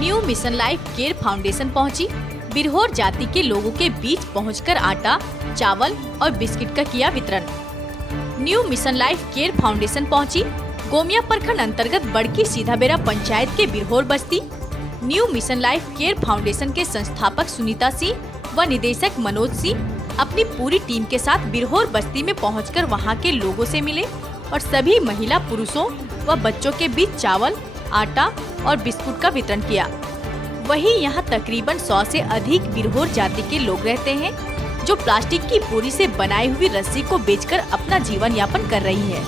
New mission life care foundation पहुंची। बिरहोर जाति के लोगों के बीच पहुंचकर आटा, चावल और बिस्किट का किया वितरण। New mission life care foundation पहुंची गोमिया प्रखंड अंतर्गत बड़की सीधाबेरा पंचायत के बिरहोर बस्ती। New mission life care foundation के संस्थापक सुनीता सिंह व निदेशक मनोज सिंह अपनी पूरी टीम के साथ बिरहोर बस्ती में पहुंचकर वहां के लोगों से मिले और सभी महिला, पुरुषों व बच्चों के बीच चावल, आटा और बिस्कुट का वितरण किया। वहीं यहां तकरीबन 100 से अधिक बिरहोर जाति के लोग रहते हैं जो प्लास्टिक की बोरी से बनाई हुई रस्सी को बेचकर अपना जीवन यापन कर रही है,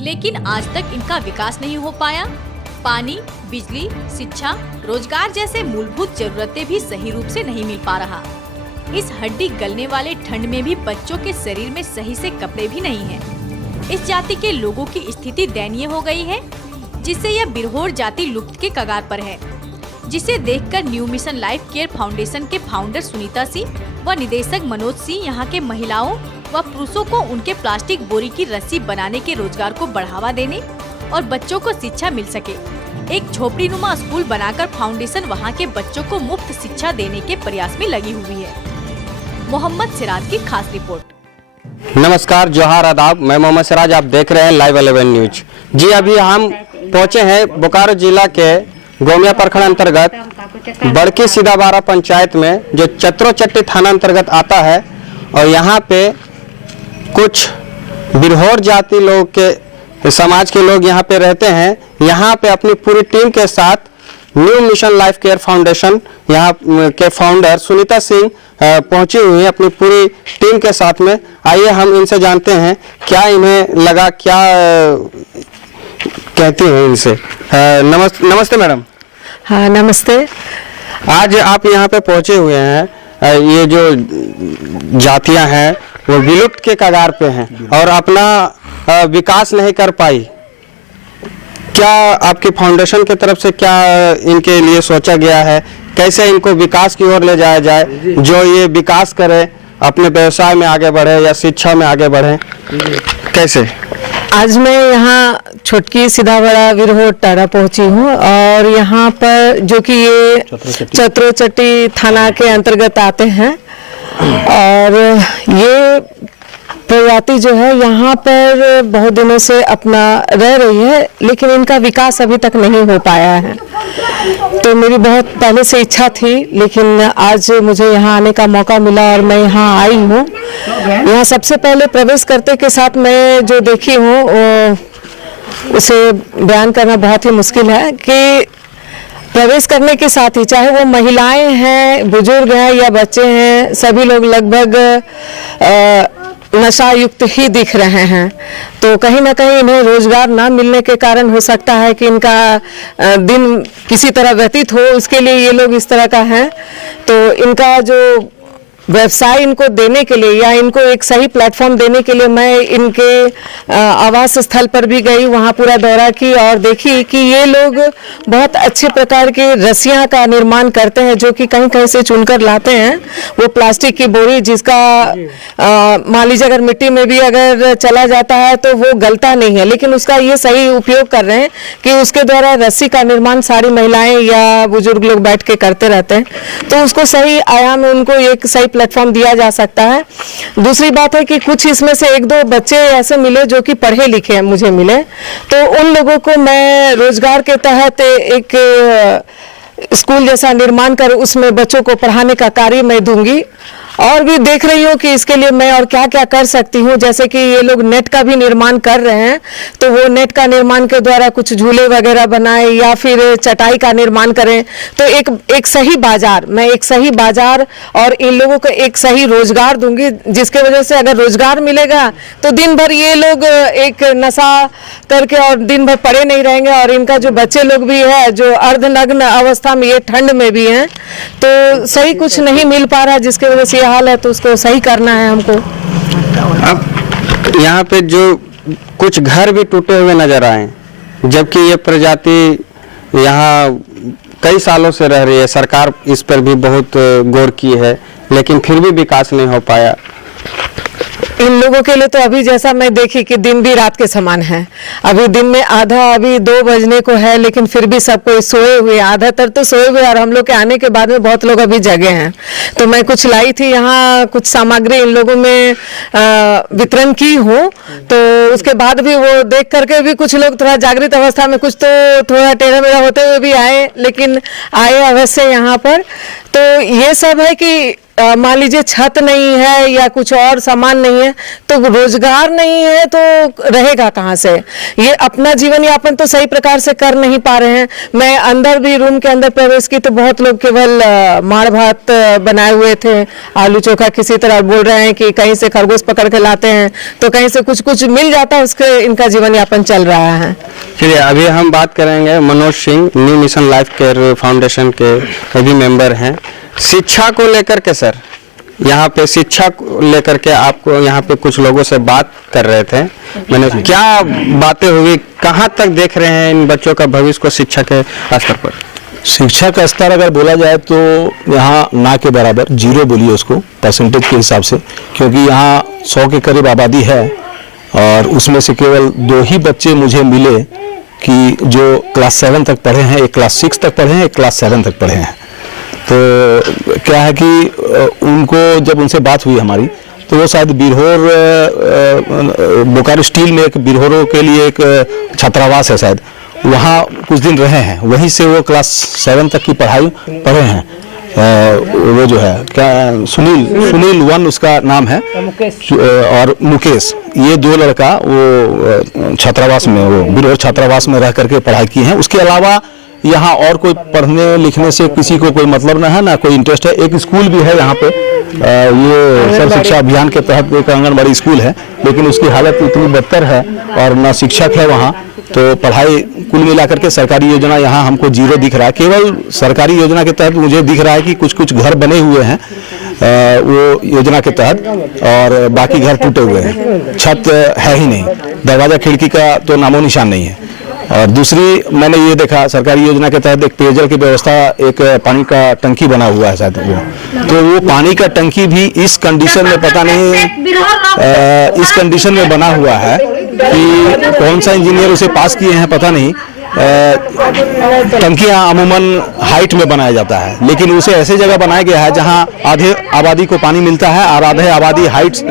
लेकिन आज तक इनका विकास नहीं हो पाया। पानी, बिजली, शिक्षा, रोजगार जैसे मूलभूत जरूरतें भी सही रूप से नहीं मिल पा रहा। इस हड्डी गलने वाले ठंड में भी बच्चों के शरीर में सही से कपड़े भी नहीं हैं। इस जाति के लोगों की स्थिति दयनीय हो गई है, जिससे यह बिरहोर जाति लुप्त के कगार पर है, जिसे देखकर new mission life care foundation के फाउंडर सुनीता सिंह व निदेशक मनोज सिंह यहाँ के महिलाओं व पुरुषों को उनके प्लास्टिक बोरी की रस्सी बनाने के रोजगार को बढ़ावा देने और बच्चों को शिक्षा मिल सके एक झोपड़ी नुमा स्कूल बनाकर फाउंडेशन वहाँ के बच्चों को मुफ्त शिक्षा देने के प्रयास में लगी हुई है। मोहम्मद सिराज की खास रिपोर्ट। नमस्कार, जोहार, आदाब। मैं मोहम्मद सिराज, आप देख रहे हैं लाइव 11 न्यूज। जी, अभी हम पहुंचे हैं बोकारो जिला के गोमिया प्रखंड अंतर्गत बड़की सीधाबेरा पंचायत में, जो चतरोचट्टी थाना अंतर्गत आता है। और यहाँ पे कुछ बिरहोर जाति लोग के समाज के लोग यहाँ पे रहते हैं। यहाँ पे अपनी पूरी टीम के साथ new mission life care foundation यहाँ के फाउंडर सुनीता सिंह पहुंची हुई है अपनी पूरी टीम के साथ में। आइए हम इनसे जानते हैं क्या इन्हें लगा, क्या कहती हैं इनसे। नमस्ते मैडम। हाँ, नमस्ते। आज आप यहाँ पे पहुंचे हुए हैं, ये जो जातियां हैं वो विलुप्त के कगार पे हैं और अपना विकास नहीं कर पाई। क्या आपके फाउंडेशन की तरफ से क्या इनके लिए सोचा गया है, कैसे इनको विकास की ओर ले जाया जाए, जो ये विकास करे, अपने व्यवसाय में आगे बढ़े या शिक्षा में आगे बढ़े, कैसे? आज मैं यहाँ छोटकी सीधाबेरा बिरहोर टारा पहुँची हूँ और यहाँ पर जो कि ये चतरोचट्टी थाना के अंतर्गत आते हैं और ये प्रजाति जो है यहाँ पर बहुत दिनों से अपना रह रही है, लेकिन इनका विकास अभी तक नहीं हो पाया है। तो मेरी बहुत पहले से इच्छा थी, लेकिन आज मुझे यहाँ आने का मौका मिला और मैं यहाँ आई हूँ। यहाँ सबसे पहले प्रवेश करते के साथ मैं जो देखी हूँ उसे बयान करना बहुत ही मुश्किल है कि प्रवेश करने के साथ ही, चाहे वो महिलाएं हैं, बुजुर्ग हैं या बच्चे हैं, सभी लोग लगभग नशा युक्त ही दिख रहे हैं। तो कहीं ना कहीं इन्हें रोजगार ना मिलने के कारण हो सकता है कि इनका दिन किसी तरह व्यतीत हो, उसके लिए ये लोग इस तरह का हैं। तो इनका जो व्यवसाय इनको देने के लिए या इनको एक सही प्लेटफॉर्म देने के लिए मैं इनके आवास स्थल पर भी गई, वहाँ पूरा दौरा की और देखी कि ये लोग बहुत अच्छे प्रकार की रस्सियाँ का निर्माण करते हैं, जो कि कहीं कहीं से चुनकर लाते हैं। वो प्लास्टिक की बोरी जिसका मान लीजिए अगर मिट्टी में भी अगर चला जाता है तो वो गलता नहीं है, लेकिन उसका ये सही उपयोग कर रहे हैं कि उसके द्वारा रस्सी का निर्माण सारी महिलाएं या बुजुर्ग लोग बैठ के करते रहते हैं। तो उसको सही आयाम में उनको एक सही प्लेटफॉर्म दिया जा सकता है। दूसरी बात है कि कुछ इसमें से एक दो बच्चे ऐसे मिले जो कि पढ़े लिखे हैं, मुझे मिले, तो उन लोगों को मैं रोजगार के तहत एक स्कूल जैसा निर्माण कर उसमें बच्चों को पढ़ाने का कार्य मैं दूंगी। और भी देख रही हूँ कि इसके लिए मैं और क्या क्या कर सकती हूँ, जैसे कि ये लोग नेट का भी निर्माण कर रहे हैं, तो वो नेट का निर्माण के द्वारा कुछ झूले वगैरह बनाए या फिर चटाई का निर्माण करें। तो एक सही बाजार, मैं एक सही बाजार और इन लोगों को एक सही रोजगार दूंगी, जिसके वजह से अगर रोजगार मिलेगा तो दिन भर ये लोग एक नशा करके और दिन भर पड़े नहीं रहेंगे। और इनका जो बच्चे लोग भी है जो अर्धनग्न अवस्था में, ये ठंड में भी हैं, तो सही कुछ नहीं मिल पा रहा, जिसके वजह से हाल है, तो उसको सही करना है हमको। अब यहाँ पे जो कुछ घर भी टूटे हुए नजर आए, जबकि ये प्रजाति यहाँ कई सालों से रह रही है, सरकार इस पर भी बहुत गौर की है, लेकिन फिर भी विकास नहीं हो पाया। इन लोगों के लिए तो अभी जैसा मैं देखी कि दिन भी रात के समान है। अभी दिन में आधा, अभी 2 बजने को है, लेकिन फिर भी सब कोई सोए हुए, आधा तर तो सोए हुए, और हम लोग के आने के बाद में बहुत लोग अभी जगे हैं। तो मैं कुछ लाई थी यहाँ, कुछ सामग्री इन लोगों में वितरण की हूँ। तो उसके बाद भी वो देख करके भी कुछ लोग थोड़ा जागृत अवस्था में, कुछ तो थोड़ा टेढ़ा मेढ़ा होते हुए भी आए, लेकिन आए अवश्य यहाँ पर। तो ये सब है कि मान लीजिए छत नहीं है या कुछ और सामान नहीं है, तो रोजगार नहीं है तो रहेगा कहाँ से? ये अपना जीवन यापन तो सही प्रकार से कर नहीं पा रहे हैं। मैं अंदर भी, रूम के अंदर प्रवेश की तो बहुत लोग केवल माड़ भात बनाए हुए थे, आलू चोखा किसी तरह बोल रहे हैं कि कहीं से खरगोश पकड़ के लाते हैं, तो कहीं से कुछ कुछ मिल जाता है, उसके इनका जीवन यापन चल रहा है। चलिए, अभी हम बात करेंगे Manoj Singh, new mission life care foundation के भी मेंबर हैं। शिक्षा को लेकर के सर, यहाँ पे शिक्षा को लेकर के आपको यहाँ पे कुछ लोगों से बात कर रहे थे, मैंने क्या बातें हुई, कहाँ तक देख रहे हैं इन बच्चों का भविष्य को शिक्षा के स्तर पर? शिक्षा का स्तर अगर बोला जाए तो यहाँ ना के बराबर, 0 बोलिए उसको परसेंटेज के हिसाब से, क्योंकि यहाँ 100 के करीब आबादी है और उसमें से केवल 2 ही बच्चे मुझे मिले कि जो क्लास 7 तक पढ़े हैं, एक क्लास 6 तक पढ़े हैं, एक क्लास 7 तक पढ़े हैं। तो क्या है कि उनको जब उनसे बात हुई हमारी, तो वो शायद बिरहोर, बोकारो स्टील में एक बिरहोरों के लिए एक छात्रावास है शायद, वहाँ कुछ दिन रहे हैं, वहीं से वो क्लास 7 तक की पढ़ाई पढ़े हैं। वो जो है क्या, सुनील 1 उसका नाम है, और मुकेश, ये 2 लड़का वो छात्रावास में, वो बिरहोर छात्रावास में रह करके पढ़ाई की हैं। उसके अलावा यहाँ और कोई पढ़ने लिखने से किसी को कोई मतलब ना है, ना कोई इंटरेस्ट है। एक स्कूल भी है यहाँ पे, ये सर्व शिक्षा अभियान के तहत एक आंगनबाड़ी स्कूल है, लेकिन उसकी हालत इतनी बदतर है और ना शिक्षक है वहाँ। तो पढ़ाई कुल मिलाकर के सरकारी योजना यहाँ हमको 0 दिख रहा है। केवल सरकारी योजना के तहत मुझे दिख रहा है कि कुछ कुछ घर बने हुए हैं वो योजना के तहत, और बाकी घर टूटे हुए हैं, छत है ही नहीं, दरवाजा खिड़की का तो नामो निशान नहीं है। और दूसरी मैंने ये देखा, सरकारी योजना के तहत एक पेयजल की व्यवस्था, एक पानी का टंकी बना हुआ है शायद वो, तो वो पानी का टंकी भी इस कंडीशन में, पता नहीं इस कंडीशन में बना हुआ है कि कौन सा इंजीनियर उसे पास किए हैं पता नहीं। टंकियां अमूमन हाइट में बनाया जाता है, लेकिन उसे ऐसे जगह बनाया गया है जहां आधे आबादी को पानी मिलता है और आधे आबादी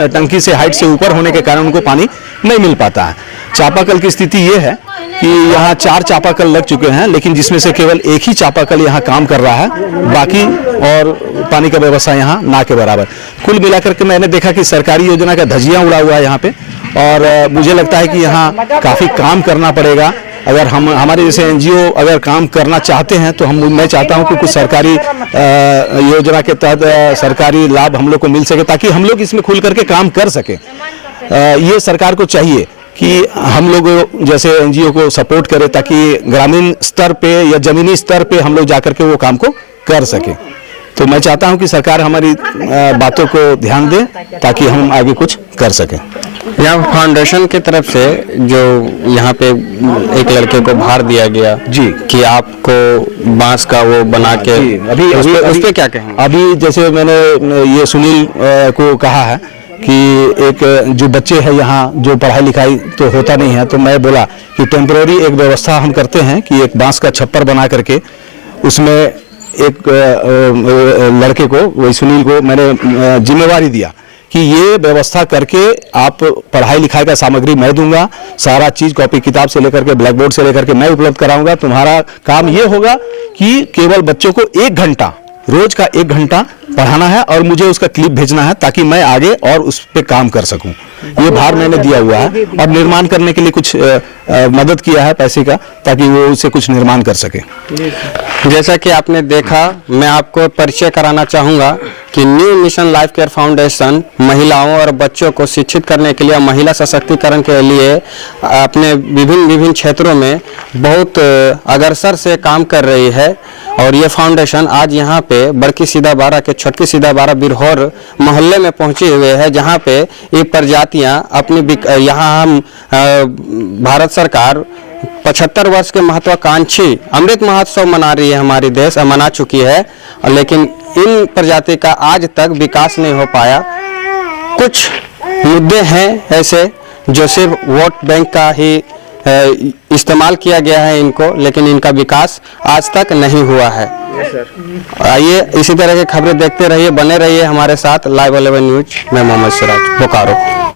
टंकी से हाइट से ऊपर होने के कारण उनको पानी नहीं मिल पाता है। चापाकल की स्थिति ये है कि यहाँ 4 चापाकल लग चुके हैं, लेकिन जिसमें से केवल एक ही चापाकल यहाँ काम कर रहा है, बाकी और पानी का व्यवस्था यहाँ ना के बराबर। कुल मिलाकर के मैंने देखा कि सरकारी योजना का धजिया उड़ा हुआ है यहाँ पे, और मुझे लगता है कि यहाँ काफ़ी काम करना पड़ेगा। अगर हम हमारे जैसे एनजीओ अगर काम करना चाहते हैं तो मैं चाहता हूं कि कुछ सरकारी योजना के तहत सरकारी लाभ हम लोग को मिल सके, ताकि हम लोग इसमें खुल करके काम कर सकें। ये सरकार को चाहिए कि हम लोग जैसे एनजीओ को सपोर्ट करें, ताकि ग्रामीण स्तर पे या जमीनी स्तर पे हम लोग जाकर के वो काम को कर सकें। तो मैं चाहता हूं कि सरकार हमारी बातों को ध्यान दे ताकि हम आगे कुछ कर सकें। यहाँ फाउंडेशन की तरफ से जो यहाँ पे एक लड़के को भार दिया गया जी कि आपको बांस का वो बना के, अभी उस पे क्या कहें? अभी जैसे मैंने ये सुनील को कहा है कि एक जो बच्चे हैं यहाँ जो पढ़ाई लिखाई तो होता नहीं है, तो मैं बोला कि टेम्पररी एक व्यवस्था हम करते हैं कि एक बांस का छप्पर बना करके उसमें एक लड़के को, वही सुनील को मैंने जिम्मेवारी दिया कि ये व्यवस्था करके आप पढ़ाई लिखाई का सामग्री मैं दूंगा, सारा चीज कॉपी किताब से लेकर के ब्लैक बोर्ड से लेकर के मैं उपलब्ध कराऊंगा। तुम्हारा काम ये होगा कि केवल बच्चों को 1 घंटा, रोज का 1 घंटा पढ़ाना है और मुझे उसका क्लिप भेजना है ताकि मैं आगे और उस पे काम कर सकूं। ये भार मैंने दिया हुआ है और निर्माण करने के लिए कुछ मदद किया है पैसे का, ताकि वो उससे कुछ निर्माण कर सके। जैसा कि आपने देखा, मैं आपको परिचय कराना चाहूँगा कि new mission life care foundation महिलाओं और बच्चों को शिक्षित करने के लिए, महिला सशक्तिकरण के लिए अपने विभिन्न क्षेत्रों में बहुत अग्रसर से काम कर रही है। और ये फाउंडेशन आज यहाँ पे बड़की सीधाबारा के छोटकी सीधाबारा बिरहोर मोहल्ले में पहुँचे हुए हैं, जहाँ पे ये प्रजातियाँ अपनी, यहाँ हम भारत सरकार 75 वर्ष के महत्वाकांक्षी अमृत महोत्सव मना रही है, हमारी देश मना चुकी है, लेकिन इन प्रजाति का आज तक विकास नहीं हो पाया। कुछ मुद्दे हैं ऐसे जो सिर्फ वोट बैंक का ही इस्तेमाल किया गया है इनको, लेकिन इनका विकास आज तक नहीं हुआ है। आइए इसी तरह की खबरें देखते रहिए, बने रहिए हमारे साथ। लाइव 11 न्यूज में मोहम्मद सिराज, बोकारो।